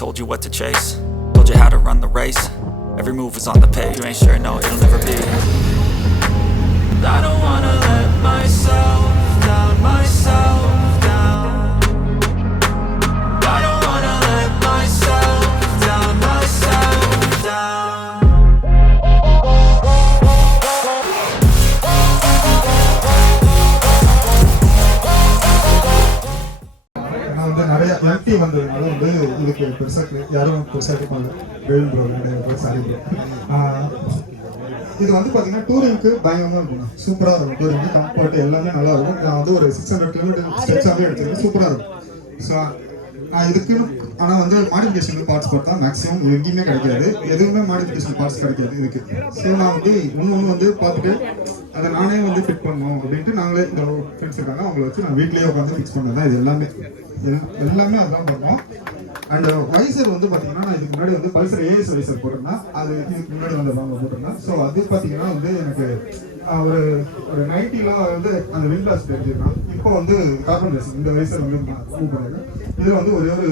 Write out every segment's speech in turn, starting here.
told you what to chase, told you how to run the race. Every move was on the page, you ain't sure, no, it'll never be. I don't wanna let myself down, myself down. I don't wanna let myself down, myself down. நான் வந்து நிறைய empty வந்ததுனால வந்து இதுக்கு பெருசாக யாரும் பெருசாக இருப்பாங்க சாரி. இது வந்து பார்த்தீங்கன்னா டூரிங்க்கு பயங்கரமாக இருக்கும், சூப்பராக இருக்கும். டூரிங்க்கு கம்ஃபர்ட் எல்லாமே நல்லா இருக்கும். நான் வந்து ஒரு 600 கிலோமீட்டர் ஸ்ட்ரெச்சாகவே எடுத்துருக்கேன், சூப்பராக இருக்கும். ஸோ இதுக்குன்னு ஆனால் வந்து மாடிஃபிகேஷன் பார்ட்ஸ் பார்த்தா மேக்ஸிமம் எங்கேயுமே கிடைக்காது, எதுவுமே மாடிஃபிகேஷன் பார்ட்ஸ் கிடைக்காது இதுக்கு. ஸோ நான் வந்து ஒன்று வந்து பார்த்துட்டு அதை நானே வந்து ஃபிட் பண்ணணும் அப்படின்ட்டு நாங்களே இந்த ஃப்ரெண்ட்ஸ் இருக்காங்க அவங்கள வச்சு நான் வீட்லேயே உட்காந்து ஃபிக்ஸ் பண்ணது தான் இது எல்லாமே அதுதான் பண்ணோம். அண்ட் வைசர் வந்து பார்த்தீங்கன்னா நான் இதுக்கு முன்னாடி வந்து பல்சர் ஏஎஸ் வைசர் போட்டிருந்தேன், அது இதுக்கு முன்னாடி வந்து வாங்க போட்டிருந்தேன். ஸோ அது பார்த்தீங்கன்னா வந்து எனக்கு ஒரு 90லாம் வந்து அந்த விண்ட்லாஸ் தெரிஞ்சிருக்கான். இப்போ வந்து கார்பன் ரேசிங் இந்த வைசர் வந்து மூவ் பண்ணிருக்கேன். இதில் வந்து ஒரே ஒரு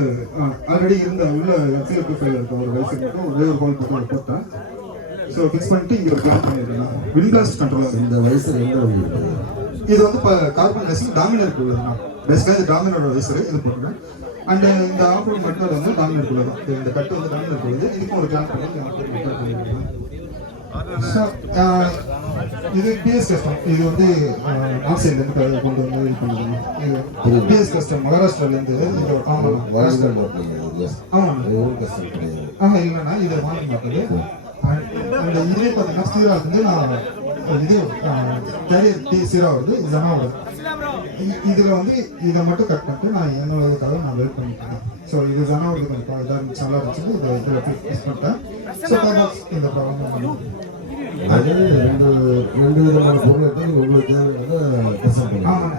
ஆல்ரெடி இருந்த உள்ள சிஎப்பி ஃபைல் இருக்க ஒரு வைசர் மட்டும் ஒரே ஒரு ஹோல் மட்டும் போட்டேன். ஸோ ஃபிக்ஸ் பண்ணிட்டு இங்கே ஒரு பிளான் பண்ணியிருக்கேன். விண்ட்லாஸ்ட் கண்ட்ரோலர் இந்த வைசர் எங்கே இது வந்து இப்போ கார்பன் ரேசிங் டாமினருக்கு உள்ளதுண்ணா. பேசிக்காக இது டாமினரோட வைசர் இது போட்டுருக்கேன். அண்ட் இந்த ஆஃப்ரோட் மட்டும் வந்து டாமினருக்கு உள்ளது, இந்த கட்டு வந்து டாமினருக்கு உள்ளது. இதுக்கும் ஒரு கிளான் பண்ணி இது பிஎஸ் கஸ்டம். இது வந்து நார்த் சைட்லேருந்து கொண்டு வந்து இது பண்ணுறாங்க. இது பிஎஸ் கஸ்டம் மகாராஷ்டிராலேருந்து. இது ஆமாம் இல்லைன்னா இதை வாங்க மாட்டது. அந்த இதே பார்த்தீங்கன்னா ஸ்டீரா வந்து நான் இது கேரியர் சீரா வருது, இதெல்லாம் வருது. இதில் வந்து இதை மட்டும் கட் பண்ணிட்டு நான் என்னோடதுக்காக நான் வெயிட் பண்ணிட்டேன். ஸோ இது தானே ஒரு கொஞ்சம் இதாக இருந்துச்சு, நல்லா இருந்துச்சு. இதை இதில் யூஸ் பண்ணிட்டேன். ஸோ இந்த ப்ராப்ளம் ரெண்டு விதமான பொருள் எடுத்து உங்களுக்கு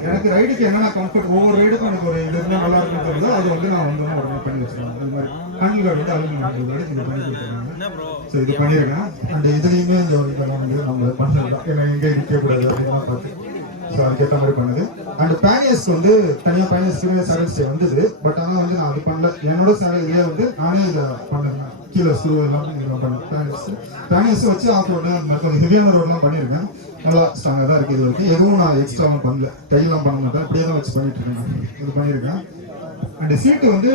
எனக்கு ரைடுக்கு என்னென்ன கம்ஃபர்ட், ஒவ்வொரு ரைடுக்கும் எனக்கு ஒரு இது இருந்தால் நல்லா இருக்குன்னு தெரியுது. அது வந்து நான் வந்து உடனே பண்ணி வச்சுருக்கேன். அந்த மாதிரி ஹேண்டில் கார்டு வந்து அலுமினியம் ஹேண்டில் கார்டு இது பண்ணி கொடுத்துருக்காங்க. ஸோ இது பண்ணியிருக்கேன். அண்ட் இதுலேயுமே இந்த இதெல்லாம் வந்து நம்ம பண்ணுறது தான், ஏன்னா எங்கே இருக்கக்கூடாது அப்படின்லாம் பார்த்து ஸோ அதுக்கேற்ற மாதிரி பண்ணுது. அண்ட் பேனியர்ஸ் வந்து தனியாக பேனியர்ஸ்க்கு சேலரி ஸ்டே வந்தது. பட் ஆனால் வந்து நான் அது பண்ணல, என்னோட சேலரியிலே வந்து நானே இதை பண்ணுறேன். கீழே ஸ்க்ரூ எல்லாம் பண்ணேன். பேனியர்ஸ் வச்சு ஆஃப் ரோடு அந்த மாதிரி கொஞ்சம் ஹெவியான ரோடெலாம் பண்ணியிருக்கேன். நல்லா ஸ்ட்ராங்காக தான் இருக்குது. இது வரைக்கும் எதுவும் நான் எக்ஸ்ட்ராலாம் பண்ணல, டைலாம் பண்ண மாட்டேன், அப்படியே தான் வச்சு பண்ணிட்டு இருக்கேன். இது பண்ணியிருக்கேன். அண்ட் சீட்டு வந்து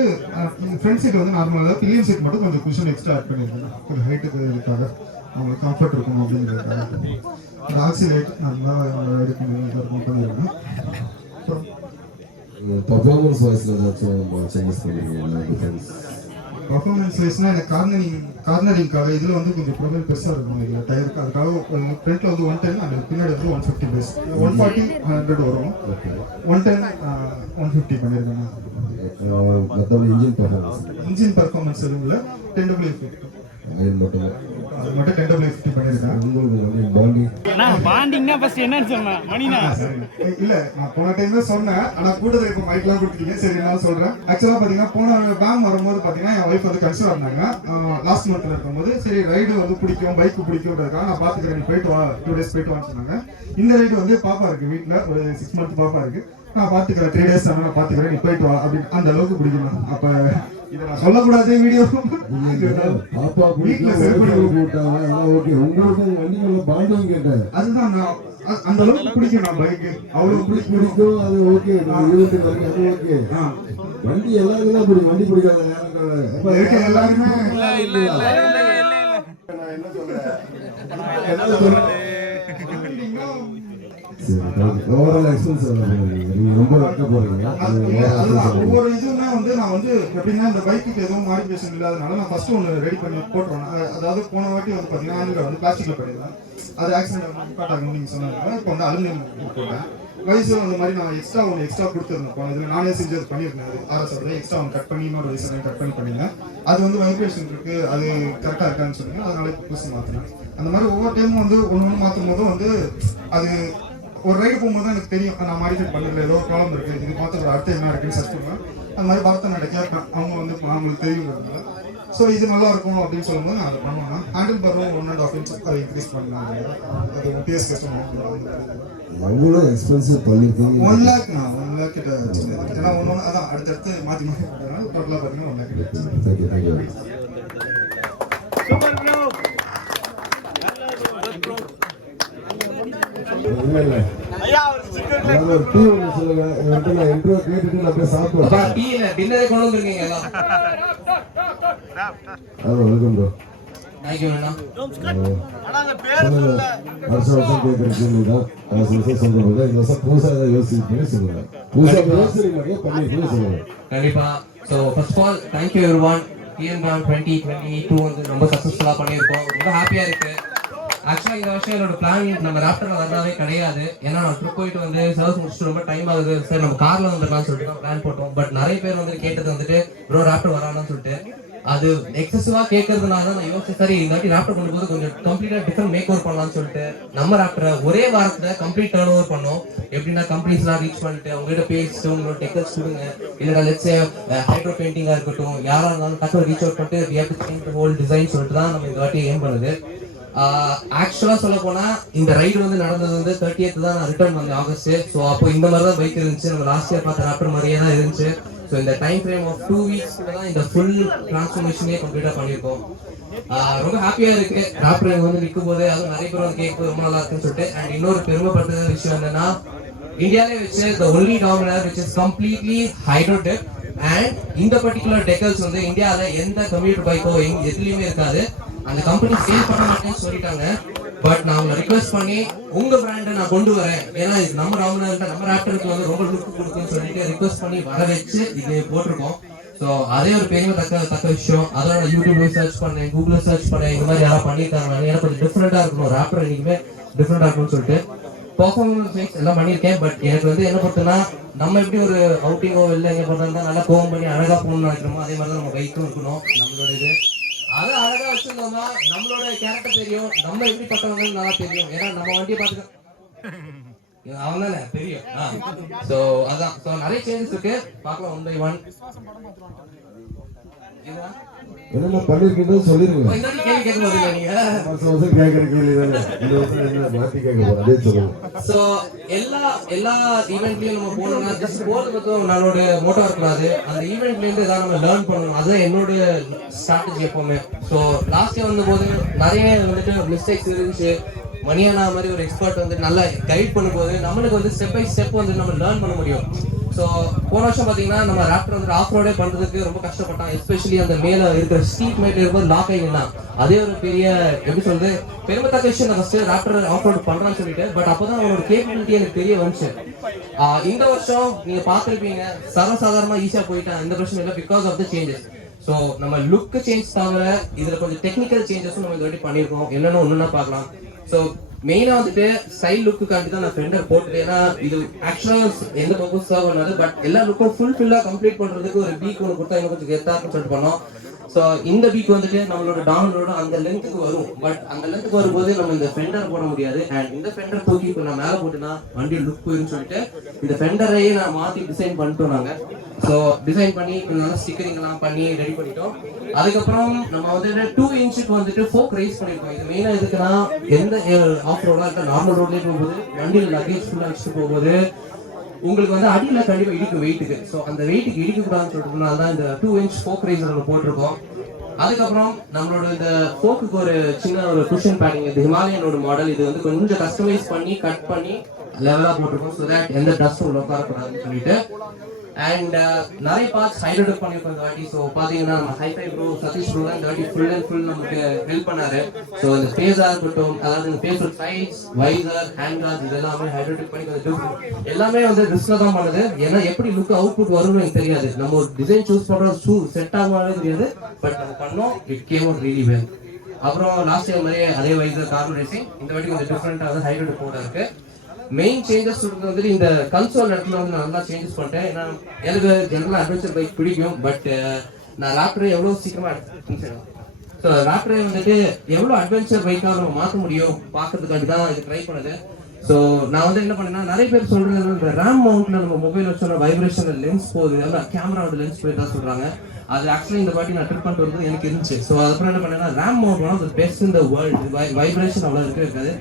ஃப்ரண்ட் சீட் வந்து நார்மலாக பில்லியன் சீட் மட்டும் கொஞ்சம் குஷன் எக்ஸ்ட்ரா ஆட் பண்ணியிருக்கேன். கொஞ்சம் ஹைட்டுக்கு இதுக்காக அவங்களுக்கு கம்ஃபர்ட் இருக்கும் அப்படிங்கிறதுக்காக. ஆக்சிலேட் நல்லா இது பண்ணியிருக்கேன். பர்ஃபார்மன்ஸ் வைஸில் ஏதாச்சும் சேஞ்சஸ் பண்ணிருக்கீங்களா? பர்ஃபார்மன்ஸ் வைஸ்னால் எனக்கு கார்னரிங்காக இதில் வந்து கொஞ்சம் ப்ரொஃபைல் பெருசாக இருக்கும். இதில் டயருக்கு அதுக்காக ஃப்ரண்ட்டில் வந்து 110 அண்ட் பின்னாடி வந்து 150 பேஸ் 140 100 வரும். 110 150 பண்ணியிருக்கேன். மற்றபடி இன்ஜின் பர்ஃபார்மன்ஸ் எதுவும் இல்லை. 10W50 அது மட்டும் 10W50 பண்ணியிருக்கேன். இல்லை நான் போன டைமே சொன்னேன், ஆனால் கூட்டத்தில் இப்போ மைக்லாம் கொடுத்துட்டீங்க. சரி நான் சொல்கிறேன். ஆக்சுவலாக பார்த்தீங்கன்னா போன பேம் வரும்போது பார்த்தீங்கன்னா என் ஒய்ஃப் வந்து கன்சிடர் இருந்தாங்க. லாஸ்ட் மந்த்தில் இருக்கும்போது சரி ரைடு வந்து பிடிக்கும், பைக்கு பிடிக்கும்ன்றதுக்காக நான் பார்த்துக்கிறேன், நீ போயிட்டு வா, 2 days போயிட்டு வான்னு சொன்னாங்க. இந்த ரைடு வந்து பாப்பா இருக்குது வீட்டில், ஒரு 6 month பாப்பா இருக்குது. நான் பார்த்துக்கிறேன், 3 days ஆனால் நான் பார்த்துக்கிறேன், நீ போயிட்டு வா அப்படின்னு அந்த அளவுக்கு பிடிக்கணும். அப்போ இதை நான் சொல்லக்கூடாது வீடியோ பாப்பா வீட்டுல உங்களுக்கு வண்டிக்குள்ள பாண்டிங் கேட்டேன். அதுதான் நான் அந்த அளவுக்கு பிடிக்கும். நான் பைக்கு அவ்வளவு பிடிக்கும். அது ஓகே, அது ஓகே. வண்டி எல்லாருமே தான் பிடிக்கும், வண்டி பிடிக்காத எல்லாருமே. நான் என்ன சொல்றேன் ஓவரால் எக்ஸ்பீரியன்ஸ் ரொம்ப போறீங்க. ஒவ்வொரு இதுவுமே வந்து நான் வந்து எப்படின்னா இந்த பைக்கு எதுவும் மாடிஃபிகேஷன் இல்லாதனால நான் ஃபர்ஸ்ட் ஒன்று ரெடி பண்ணி போட்டுருவேன். அதாவது போன வாட்டி வந்து பார்த்தீங்கன்னா வந்து பிளாஸ்டிக்ல பண்ணிடுவேன், அது ஆக்சிடென்ட் கட் ஆகணும் நீங்கள் சொன்னாங்க. இப்போ வந்து அலுமினியம் போட்டேன். வயசும் அந்த மாதிரி நான் எக்ஸ்ட்ரா கொடுத்துருந்தேன். போன இதில் நானே செஞ்சு அது பண்ணியிருந்தேன். அது ஆர்எஸ் எக்ஸ்ட்ரா கட் பண்ணி இன்னொரு வயசு கட் பண்ணியிருந்தேன். அது வந்து வைப்ரேஷன் இருக்கு, அது கரெக்டாக இருக்கான்னு சொன்னீங்க. அதனால இப்போ புதுசு மாற்றினேன். அந்த மாதிரி ஒவ்வொரு டைமும் வந்து ஒன்று மாற்றும் போதும் வந்து அது ஒரு ரைடு போகும்போது தான் எனக்கு தெரியும் நான் மாடிஃபை பண்ணல, ஏதோ ஒரு ப்ராப்ளம் இருக்குது, இது பார்த்து ஒரு அர்த்தம் என்ன இருக்குன்னு சர்ச் பண்ணுவேன். அந்த மாதிரி பார்த்து நான் கேட்பேன், அவங்க வந்து அவங்களுக்கு தெரியுங்கிறதுனால. ஸோ இது நல்லா இருக்கும் அப்படின்னு சொல்லும்போது நான் அதை பண்ணுவேன்னா ஹேண்டில் பாரும் 1.5 inch அதை இன்க்ரீஸ் பண்ணலாம். அது பிஎஸ் கஸ்டம் எவ்வளோ எக்ஸ்பென்சிவ் பண்ணியிருக்கீங்க? 1 lakh கிட்ட ஏன்னா ஒன்று அதான் அடுத்தடுத்து மாற்றி மாற்றி பண்ணுறதுனால டோட்டலாக பார்த்தீங்கன்னா 1 lakh கிட்ட. தேங்க்யூ. இல்லை ஒரு டீ ஒன்று சொல்லுங்க. நான் இன்ட்ரோ கேட்டுட்டு நான் போய் சாப்பிடுவேன். டீ இல்லை டின்னரே கொண்டு வந்துருக்கீங்க எல்லாம். Welcome bro. தேங்க்யூ அண்ணா. வருஷம் கேட்குற கேள்வி தான். வருஷம் சொல்லுவாங்க. இந்த வருஷம் புதுசாக ஏதாவது யோசிச்சு சொல்லுங்க. புதுசாக யோசிச்சு பண்ணி சொல்லுங்க. கண்டிப்பா. So first of all thank you everyone. TNbam 2022 வந்து ரொம்ப சக்ஸஸ்ஃபுல்லாக பண்ணியிருக்கோம். ரொம்ப ஹாப்பியாக இருக்கு. ஆக்சுவலாக இந்த வருஷம் என்னோட பிளான் நம்ம ராப்டரில் வந்தாவே கிடையாது. ஏன்னா நான் ட்ரிப் போயிட்டு வந்து சர்வீஸ் முடிச்சுட்டு ரொம்ப டைம் ஆகுது, சரி நம்ம காரில் வந்துடலாம்னு சொல்லிட்டு தான் பிளான் போட்டோம். பட் நிறைய பேர் வந்து கேட்டது வந்துட்டு ப்ரோ ராப்டர் வரானான்னு சொல்லிட்டு அது எக்ஸசிவா கேட்கறதுனால தான் நான் யோசிச்சு சரி இந்த வாட்டி ராப்டர் பண்ணும்போது கொஞ்சம் கம்ப்ளீட்டா டிஃபரெண்ட் மேக் ஓவர் பண்ணலாம்னு சொல்லிட்டு நம்ம ராப்டரை ஒரே வாரத்துல கம்ப்ளீட் டர்ன் ஓவர் பண்ணோம். எப்படின்னா கம்பெனிஸ்லாம் ரீச் பண்ணிட்டு அவங்ககிட்ட பேசிட்டு உங்களோட டெக்னிக்ஸ் கொடுங்க, இல்லைன்னா லெட்ஸ் ஹைட்ரோ பெயிண்டிங்கா இருக்கட்டும், யாரா இருந்தாலும் டக்குனு ரீச் அவுட் பண்ணிட்டு we have to change the whole design சொல்லிட்டு தான் நம்ம இந்த வாட்டி ஏம் பண்ணுது. ஆக்சுவலா சொல்ல போனா இந்த ரைடு வந்து நடந்தது வந்து 30th தான் நான் ரிட்டர்ன் வந்தேன் ஆகஸ்ட். ஸோ அப்போ இந்த மாதிரி தான் பைக் இருந்துச்சு, நம்ம லாஸ்ட் இயர் பார்த்த ராப்டர் மாதிரியே தான் இருந்துச்சு. ஸோ இந்த டைம் ஃப்ரேம் ஆஃப் 2 weeks தான் இந்த ஃபுல் டிரான்ஸ்ஃபர்மேஷனே கம்ப்ளீட்டா பண்ணியிருக்கோம். ரொம்ப ஹாப்பியா இருக்கு ராப்டர் வந்து நிற்கும் போது. அதுவும் நிறைய பேர் வந்து கேட்க ரொம்ப நல்லா இருக்குன்னு சொல்லிட்டு. அண்ட் இன்னொரு பெருமைப்படுத்துற விஷயம் என்னன்னா இந்தியாவிலே வச்சு the only dominator which is completely hydro dip and இந்த பர்டிகுலர் டெக்கல்ஸ் வந்து இந்தியாவில எந்த கம்ப்யூட்டர் பைக்கோ எதுலயுமே இருக்காது. அந்த கம்பெனி சேல் பண்ண மாட்டேன்னு சொல்லிட்டாங்க. பட் நான் உங்களை ரிக்வெஸ்ட் பண்ணி உங்க பிராண்டை நான் கொண்டு வரேன், ஏன்னா இது நம்ம ராமநாதன் நம்ம ராப்டருக்கு வந்து ரொம்ப லுக் கொடுக்குன்னு சொல்லிட்டு ரிக்வெஸ்ட் பண்ணி வர வச்சு இது போட்டிருக்கோம். ஸோ அதே ஒரு பெரிய தக்க விஷயம். அதெல்லாம் நான் யூடியூப்ல சர்ச் பண்ணேன், கூகுள்ல சர்ச் பண்ணேன், இந்த மாதிரி யாராவது பண்ணியிருக்காங்க, எனக்கு கொஞ்சம் டிஃப்ரெண்டா இருக்கணும், ராப்டர் இன்னைக்குமே டிஃப்ரெண்டா இருக்கணும்னு சொல்லிட்டு பர்ஃபார்மன்ஸ் எல்லாம் பண்ணியிருக்கேன். பட் எனக்கு வந்து என்ன பார்த்தோம்னா நம்ம எப்படி ஒரு அவுட்டிங்கோ இல்லை எங்க பார்த்தா நல்லா கோவம் பண்ணி அழகா போகணும்னு நினைக்கிறோமோ அதே மாதிரி தான் நம்ம பைக்கும் இருக்கணும். நம்மளோட இது அதை அழகா வச்சிருந்தோம்னா நம்மளோட கேரக்டர் தெரியும், நம்ம எப்படி பட்டவங்கன்னு நல்லா தெரியும். ஏன்னா நம்ம வண்டியை பார்த்துக்க அவன் தானே தெரியும். ஸோ அதான். ஸோ நிறைய சேஞ்சஸ் இருக்கு, பார்க்கலாம் 1 by 1. என்னென்ன பண்ணிருக்கீங்கன்னு சொல்லிருங்க. கேள்வி கேட்க போறீங்க நீங்க? வருஷம் கேட்கற கேள்வி தானே. இந்த வருஷம் என்ன மாத்தி கேட்க போறோம் அதே சொல்லுங்க. ஸோ எல்லா ஈவெண்ட்லயும் நம்ம போனோம்னா ஜஸ்ட் போறது மட்டும் நம்மளோட மோட்டோ இருக்கக்கூடாது. அந்த ஈவெண்ட்ல இருந்து ஏதாவது நம்ம லேர்ன் பண்ணணும். அதுதான் என்னோட ஸ்ட்ராட்டஜி எப்பவுமே. ஸோ லாஸ்ட் இயர் வந்தபோது நிறைய வந்துட்டு மிஸ்டேக்ஸ் இருந்துச்சு. மணியானா மாதிரி ஒரு எக்ஸ்பர்ட் வந்து நல்லா கைட் பண்ணும்போது நம்மளுக்கு வந்து ஸ்டெப் பை ஸ்டெப் வந்து நம்ம லேர்ன் பண்ண முடியும். ஸோ போன வருஷம் பார்த்தீங்கன்னா நம்ம ராப்டர் வந்து ஆஃப் ரோடே பண்ணுறதுக்கு ரொம்ப கஷ்டப்பட்டான். எஸ்பெஷலி அந்த மேலே இருக்கிற ஸ்ட்ரீட் மேட் இருக்கும்போது லாக் ஆகிடலாம். அதே ஒரு பெரிய எப்படி சொல்றது பெருமைத்தக்க விஷயம். நான் ஃபர்ஸ்ட் ராப்டர் ஆஃப் ரோட் பண்ணுறான்னு சொல்லிட்டு பட் அப்போதான் அவனோட கேப்பபிலிட்டி எனக்கு தெரிய வந்துச்சு. இந்த வருஷம் நீங்க பார்த்துருப்பீங்க சர்வசாதாரணமா ஈஸியாக போயிட்டான், எந்த பிரச்சனை இல்லை, because of the changes. So நம்ம லுக் சேஞ்ச் தவிர இதுல கொஞ்சம் டெக்னிக்கல் சேஞ்சஸும் நம்ம இந்த வாட்டி பண்ணியிருக்கோம். என்னென்னு ஒன்றுன்னா பார்க்கலாம். ஸோ மெயினா வந்துட்டு ஸ்டைல் லுக்குக்காண்டி தான் நான் ஃபெண்டர் போட்டேன். ஏன்னா இது ஆக்சுவலா எந்த பர்பஸ் சர்வ் பண்ணாது, பட் எல்லா லுக்கும் ஃபுல்ஃபில்லா கம்ப்ளீட் பண்றதுக்கு ஒரு பீக் ஒன்று கொடுத்தா இன்னும் கொஞ்சம் கெத்தாக்குன்னு சொல்லிட்டு பண்ணோம். ஸோ இந்த பீக் வந்துட்டு நம்மளோட டவுன்லோட அந்த லென்த்துக்கு வரும். பட் அந்த லென்த்துக்கு வரும்போது நம்ம இந்த ஃபெண்டர் போட முடியாது. அண்ட் இந்த ஃபெண்டர் தூக்கி இப்போ நான் மேலே போட்டுனா வண்டி லுக் போயிடும் சொல்லிட்டு இந்த ஃபெண்டரையே நான் மாற்றி டிசைன் பண்ணிட்டோம் நாங்கள். ஸோ டிசைன் பண்ணி நல்லா ஸ்டிக்கரிங் எல்லாம் பண்ணி ரெடி பண்ணிட்டோம். அதுக்கப்புறம் நம்ம வந்துட்டு 2 inch வந்துட்டு ஃபோக் ரைஸ் பண்ணிருக்கோம். இது மெயினா எதுக்குன்னா எந்த ஆஃப் ரோடா இருக்க நார்மல் ரோட்லயே போகும்போது வண்டியில் லக்கேஜ் ஃபுல்லாக வச்சுட்டு போகும்போது உங்களுக்கு வந்து அடியில கண்டிப்பா இடிக்கும் வெயிட்டுக்கு. ஸோ அந்த வெயிட்டுக்கு இடிக்க கூடாதுன்னு சொல்றதுனால தான் இந்த 2 inch ஃபோக் ரைஸ் நம்ம போட்டிருக்கோம். அதுக்கப்புறம் நம்மளோட இந்த ஃபோக்குக்கு ஒரு சின்ன ஒரு குஷன் பேடிங், இது ஹிமாலயனோட மாடல். இது வந்து கொஞ்சம் கஸ்டமைஸ் பண்ணி கட் பண்ணி லெவலா போட்டிருக்கோம். ஸோ தட் எந்த டஸ்ட்டும் உள்ள உட்காரக்கூடாதுன்னு சொல்லிட்டு. அண்ட் நிறைய பார்ட்ஸ் ஹைட்ரோடெக் பண்ணியிருக்கோம் இந்த வாட்டி. ஸோ பார்த்தீங்கன்னா நம்ம ஹைஃபை ப்ரோ சதீஷ் ப்ரோ தான் இந்த வாட்டி ஃபுல் அண்ட் ஃபுல் நமக்கு ஹெல்ப் பண்ணாரு. ஸோ இந்த ஃபேஸாக இருக்கட்டும், அதாவது இந்த ஃபேஸோட சைஸ், வைசர், ஹேண்ட் கார்ட்ஸ் இது எல்லாமே ஹைட்ரோடெக் பண்ணி கொஞ்சம் எல்லாமே வந்து ரிஸ்க்ல தான் பண்ணுது. ஏன்னா எப்படி லுக் அவுட்புட் வரும்னு எனக்கு தெரியாது. நம்ம ஒரு டிசைன் சூஸ் பண்ணுறோம், செட் ஆகுமானே தெரியாது. பட் நம்ம பண்ணோம், it came out really well. அப்புறம் லாஸ்ட் இயர் மாதிரியே அதே வைசர் கார்பன் ரேசிங் இந்த வாட்டி கொஞ்சம் டிஃப்ரெண்டாக வந்து ஹைட்ரோடெக் போட இருக்கு. மெயின் சேஞ்சஸ் வந்து இந்த கன்சோல் இடத்துல வந்து நான் நல்லா சேஞ்சஸ் பண்ணிட்டேன். ஏன்னா எனக்கு ஜெனரலாக அட்வென்ச்சர் பைக் பிடிக்கும். பட் நான் ராப்டரை எவ்வளோ சீக்கிரமா ஸோ ராப்டரை வந்துட்டு எவ்வளோ அட்வென்ச்சர் பைக்காக நம்ம மாற்ற முடியும் பார்க்கறதுக்காண்டி தான் இது ட்ரை பண்ணுது. ஸோ நான் வந்து என்ன பண்ணேன்னா நிறைய பேர் சொல்றது இந்த ரேம் மவுண்ட்ல நம்ம மொபைல் வச்சோம்னா வைப்ரேஷன் லென்ஸ் போகுது, கேமராவோட லென்ஸ் போய் தான் சொல்றாங்க. அது ஆக்சுவலி இந்த வாட்டி நான் ட்ரிப் பண்ணிட்டு வரும்போது எனக்கு இருந்துச்சு. ஸோ அதுக்கப்புறம் என்ன பண்ணேன்னா RAM mount one of the best in the world. Vibration அவ்வளோ இருக்காது.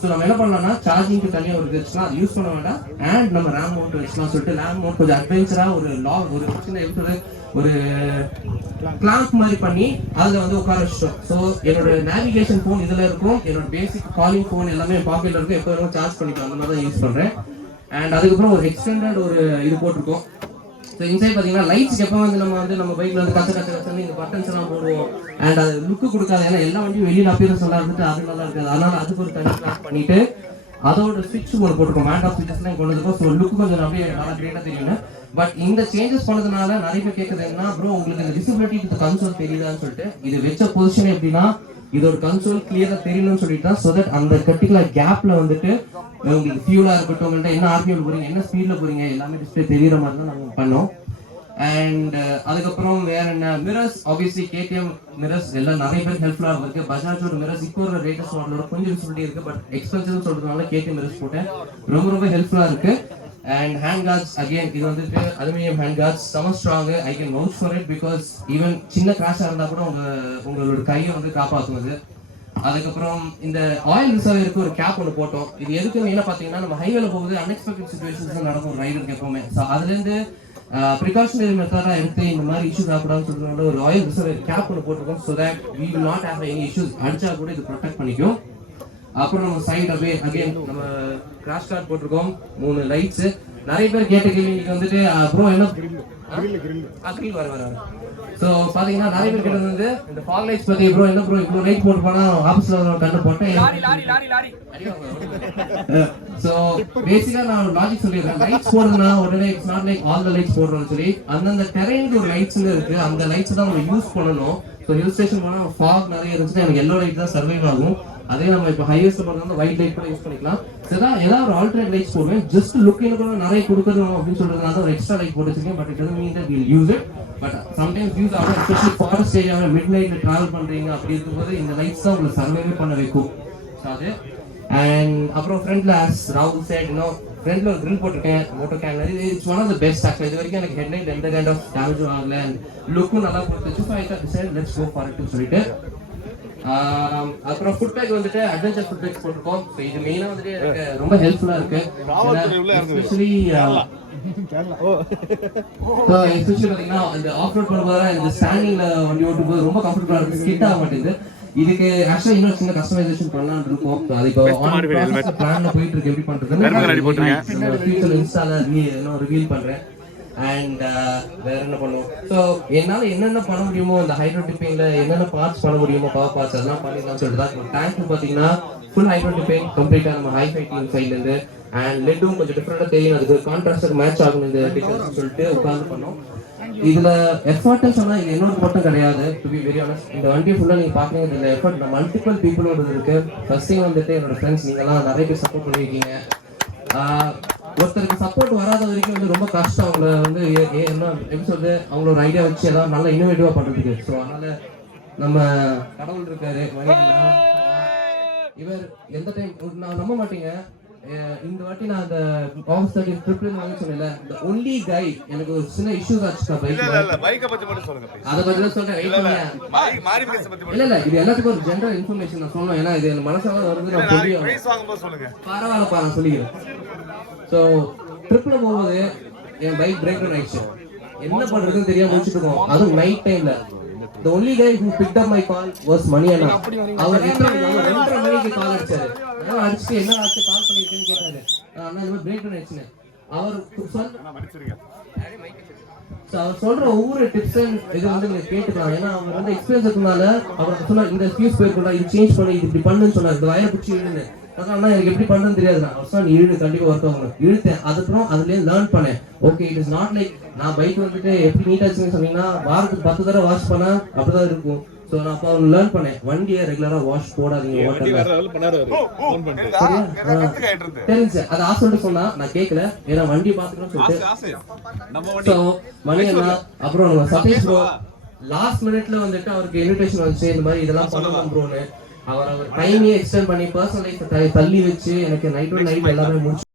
ஸோ நம்ம என்ன பண்ணலாம்னா சார்ஜிங்க்கு தனியாக ஒரு இது வச்சுக்கலாம், அது யூஸ் பண்ண வேண்டாம். அண்ட் நம்ம ரேம் மவுண்ட் வச்சுக்கலாம் சொல்லிட்டு ரேம் மவுண்ட் கொஞ்சம் அட்வென்ச்சராக ஒரு சின்ன எப்படி ஒரு கிளாம்ப் மாதிரி பண்ணி அதில் வந்து உட்கார வச்சிட்டோம். ஸோ என்னோட நேவிகேஷன் ஃபோன் இதில் இருக்கும், என்னோட பேசிக் காலிங் ஃபோன் எல்லாமே என் பாக்கெட்டில் இருக்கும், எப்போ வேணும் சார்ஜ் பண்ணிக்கலாம், அந்த மாதிரி தான் யூஸ் பண்ணுறேன். அண்ட் அதுக்கப்புறம் ஒரு எக்ஸ்டெண்டட் ஒரு இது போட்டிருக்கோம். ஸோ இன்சைட் பார்த்தீங்கன்னா லைட்ஸ்க்கு எப்போ வந்து நம்ம பைக்கில் வந்து கச்சன்னு இந்த பட்டன்ஸ் எல்லாம் போடுவோம். அண்ட் அது லுக்கு கொடுக்காது, ஏன்னா எல்லா வண்டியும் வெளியில் அப்பியரன்ஸ் நல்லா இருந்துட்டு அது நல்லா இருக்காது. அதனால அதுக்கு ஒரு தனி கிளாஸ் பண்ணிட்டு அதோட ஸ்விட்ச் போர்டு போட்டிருக்கோம், மேட் ஆஃப் ஸ்விட்சஸ்லாம் கொண்டு வந்துருக்கோம். ஸோ லுக்கு கொஞ்சம் அப்படியே நல்லா கிரேட்டாக தெரியும். பட் இந்த சேஞ்சஸ் பண்ணதுனால நிறைய பேர் கேட்குறது என்ன ப்ரோ உங்களுக்கு இந்த விசிபிலிட்டி வித் கன்சோல் தெரியுதான்னு சொல்லிட்டு. இது வச்ச பொசிஷன் எப்படின்னா இதோட கன்சோல் கிளியரா தெரியணும்னு சொல்லிட்டு தான். ஸோ தட் அந்த பர்டிகுலர் கேப்ல வந்துட்டு உங்களுக்கு ஃபியூலா இருக்கட்டும், உங்கள்கிட்ட என்ன ஆர்பிஎம் போறீங்க, என்ன ஸ்பீட்ல போறீங்க எல்லாமே டிஸ்பிளே தெரியுற மாதிரி தான் நாங்கள் பண்ணோம். அண்ட் அதுக்கப்புறம் வேற என்ன மிரர்ஸ், ஆப்வியஸ்லி கேடிஎம் மிரர்ஸ் எல்லாம் நிறைய பேருக்கு ஹெல்ப்ஃபுல்லாக இருக்கு. பஜாஜோட மிரர்ஸ் இப்போ ஒரு ரேட்டஸ்ட் மாடலோட கொஞ்சம் விசிபிலிட்டி இருக்கு, பட் எக்ஸ்பென்சிவ் சொல்றதுனால கேடிஎம் மிரர்ஸ் போட்டேன், ரொம்ப ஹெல்ப்ஃபுல்லா இருக்கு. And hand guards again இது வந்துட்டு அலுமினியம் hand guards செம strong. I can vouch for it because even சின்ன கிராஷா இருந்தா கூட உங்களோட கையை வந்து காப்பாத்துவது. அதுக்கப்புறம் இந்த ஆயில் ரிசர்வருக்கு ஒரு கேப் ஒன்று போட்டோம். இது எதுக்குன்னு என்ன பார்த்தீங்கன்னா நம்ம ஹைவேல போகுது அன்எக்ஸ்பெக்டட் சிச்சுவேஷன்ஸ் நடக்கும் ரைடருக்கு எப்பவுமே. ஸோ அதுலேருந்து ப்ரிகாஷனரி மெத்தடாக எடுத்து இந்த மாதிரி இஷ்யூஸ் ஆகக்கூடாதுன்னு சொல்றதுனால ஒரு ஆயில் ரிசர்வர் கேப் ஒன்று போட்டிருக்கோம். So that we will not have any issues. அடிச்சா கூட இது ப்ரொடெக்ட் பண்ணிக்கும். அப்புறம் நம்ம சைட் அகைன் நம்ம கிராஷ் கார்ட் போட்டிருக்கோம், 3 லைட்ஸ். நிறைய பேர் கேட்ட கேள்வி இன்னைக்கு வந்துட்டு ப்ரோ என்ன கிரில் வர ஸோ பார்த்தீங்கன்னா நிறைய பேர் கேட்டது வந்து இந்த ஃபாக் லைட்ஸ் பற்றி ப்ரோ என்ன ப்ரோ இவ்வளோ லைட் போட்டு போனால் ஆஃபீஸில் கண்டு போட்டேன். ஸோ பேசிக்காக நான் லாஜிக் சொல்லிடுறேன். லைட்ஸ் போடுறதுனா உடனே it's not like all the lights போடுறோம்னு சொல்லி அந்தந்த டெரைனுக்கு ஒரு லைட்ஸ் இருக்கு, அந்த லைட்ஸ் தான் நம்ம யூஸ் பண்ணணும். ஸோ ஹில் ஸ்டேஷன் போனால் ஃபாக் நிறைய இருந்துச்சுன்னா எனக்கு எல்லோ லைட் தான் சர்வைவ் ஆகும். அதே நம்ம இப்போ ஹைவேஸ்ல போறது ஒயிட் லைட் கூட யூஸ் பண்ணிக்கலாம். ஏதாவது ஒரு ஆல்டர்னேட் லைட்ஸ் போடுவேன், ஜஸ்ட் லுக்கிங் கூட நிறைய கொடுக்கணும் அப்படின்னு சொல்றதுனால ஒரு எக்ஸ்ட்ரா லைட் போட்டு வச்சிருக்கேன். But it doesn't mean that we will use it, but sometimes use ஆகும். எஸ்பெஷலி ஃபாரஸ்ட் ஏரியாவில் மிட் நைட்ல டிராவல் பண்றீங்க அப்படி இருக்கும்போது இந்த லைட்ஸ் தான் உங்களுக்கு சர்வைவே பண்ண வைக்கும். அது அண்ட் அப்புறம் ஃப்ரண்ட்ல ஆஸ் ராகுல் சைட் இன்னும் ஃப்ரண்ட்ல ஒரு கிரில் போட்டிருக்கேன், moto can. It's one of the best actually. இது வரைக்கும் எனக்கு ஹெட்லைட் எந்த கைண்ட் ஆஃப் டேமேஜும் ஆகல, லுக்கும் நல்லா கொடுத்துச்சு. So I thought decide let's go for it சொல்லிட்டு அப்புறம் ஃபுட் பேக் வந்துட்டு அட்வென்ச்சர் ஃபுட் பேக்ஸ் போட்டிருக்கோம். ஸோ இது மெயினாக வந்துட்டு எனக்கு ரொம்ப ஹெல்ப்ஃபுல்லாக இருக்கு. எஸ்பெஷலி பார்த்தீங்கன்னா இந்த ஆஃப் ரோட் பண்ணும்போது இந்த ஸ்டாண்டிங்ல வண்டி ஓட்டும் போது ரொம்ப கம்ஃபர்டபுளாக இருக்கு, ஸ்கிட் ஆக மாட்டேங்குது. இதுக்கு ஆக்சுவலி இன்னொரு சின்ன கஸ்டமைசேஷன் பண்ணலாம்னு இருக்கோம். அது இப்போ பிளான்ல போயிட்டு இருக்கு, எப்படி பண்றதுன்னு ஃபியூச்சர் இன்ஸ்டால ரிவீல் பண்றேன். அண்ட் வேற என்ன பண்ணுவோம், ஸோ என்னால் என்னென்ன பண்ண முடியுமோ இந்த ஹைட்ரோ டிப்பிங்ல என்னென்ன பார்ட்ஸ் பண்ண முடியுமோ பவர் பார்ட்ஸ் அதெல்லாம் பண்ணிடலாம்னு சொல்லிட்டு தான். டேங்க் பார்த்தீங்கன்னா ஃபுல் ஹைட்ரோ டிப்பிங் கம்ப்ளீட்டாக நம்ம ஹைஃபை டீம் சைட்லேருந்து. அண்ட் லெட்டும் கொஞ்சம் டிஃப்ரெண்டாக தெரியும், அதுக்கு கான்ட்ராஸ்டர் மேட்ச் ஆகணும் இந்த டிஃபரன்ஸ் சொல்லிட்டு உட்காந்து பண்ணோம். இதுல எஃபர்ட்னு சொன்னா இது என்னோட மட்டும் கிடையாது. டு பி வெரி ஆனஸ்ட், இந்த வண்டியை ஃபுல்லா நீங்க பாத்தீங்க இதுல எஃபர்ட் மல்டிபிள் பீப்புளோட இருக்கு. ஃபர்ஸ்ட் திங் வந்துட்டு என்னோட ஃப்ரெண்ட்ஸ் நீங்கெல்லாம் நிறைய பேர் சப்போர்ட் பண்ணிருக்கீங்க. ஒருத்தருக்கு சப்போர்ட் வராத வரைக்கும் வந்து ரொம்ப கஷ்டம் அவங்கள வந்து என்ன எப்படி சொல்றது அவங்களோட ஐடியா வச்சு ஏதாவது நல்லா இன்னோவேட்டிவா பண்றதுக்கு. ஸோ அதனால நம்ம கடவுள் இருக்காரு, இவர் எந்த டைம் நான் நம்ப மாட்டீங்க. இந்த வாட்டி நான் அந்த ஆஃப் ஸ்டடி ட்ரிப்ல வாங்கி சொன்னேன்ல, the only guy எனக்கு ஒரு சின்ன இஷ்யூஸ் ஆச்சுடா பைக்க பத்தி மட்டும் சொல்லுங்க ப்ளீஸ். அத பத்தி தான் சொல்றேன். வெயிட் பண்ணுங்க, மாடிஃபிகேஷன் பத்தி இல்ல இது எல்லாத்துக்கும் ஒரு ஜெனரல் இன்ஃபர்மேஷன் நான் சொல்லணும். ஏன்னா இது எனக்கு மனசால வருது, நான் சொல்லி பிரைஸ் வாங்கும்போது சொல்லுங்க. பரவாயில்லைப்பா நான் சொல்லிக்கிறேன். ஸோ ட்ரிப்ல போகும்போது என் பைக் பிரேக் டவுன் ஆயிடுச்சு. என்ன பண்றதுன்னு தெரியாம முடிச்சுட்டு இருக்கோம், அதுவும் நைட் டைம்ல. The only guy who picked up my call was மணி அண்ணா. அவர் 2:30 மணிக்கு கால் அடிச்சாரு. நான் அடிச்சுட்டு என்ன ஆச்சு கால் பண்ணிருக்கேன்னு கேட்டாரு. அண்ணா இந்த மாதிரி பிரேக் டவுன் ஆயிடுச்சுன்னு அவர் சொல்ற ஒவ்வொரு டிப்ஸ் இது வந்து நீங்க கேட்டுக்கலாம். ஏன்னா அவர் வந்து எக்ஸ்பீரியன்ஸ் இருக்கனால அவர் சொன்னா இந்த ஃபியூஸ் போயிருக்கா, இது சேஞ்ச் பண்ணி இது இப்படி பண்ணுன்னு சொன்னார். இந்த வயரை பிடிச்சி இழுன்னு அண்ணா எனக்கு எப்படி பண்றதுன்னு தெரியாது. நான் நீ இழு கண்டிப்பா ஒர்க் ஆகணும் இழுத்தேன். அதுக்கப்புறம் அதுல லேர்ன் பண்ணேன். Okay it is not like நான் பைக் வந்துட்டு எப்படி நீட் ஆச்சுன்னு சொன்னீங்கன்னா வாரத்துக்கு 10 தடவை வாஷ் பண்ணா அப்படிதான் இருக்கும். ஸோ நான் அப்போ அவங்க லேர்ன் பண்ணேன், வண்டியை ரெகுலரா வாஷ் போடாதீங்க தெரிஞ்சு அதை ஆசைட்டு சொன்னா நான் கேட்கல, ஏன்னா வண்டியை பாத்துக்கணும்னு சொல்லிட்டு. ஸோ மணி அண்ணா அப்புறம் நம்ம சதீஷ் ப்ரோ லாஸ்ட் மினிட்ல வந்துட்டு அவருக்கு இன்விடேஷன் வந்துச்சு இந்த மாதிரி இதெல்லாம் பண்ணலாம் ப்ரோன்னு. அவர் டைமே எக்ஸ்டெண்ட் பண்ணி பர்சனல் லைஃப் தள்ளி வச்சு எனக்கு நைட் எல்லாமே முடிச்சு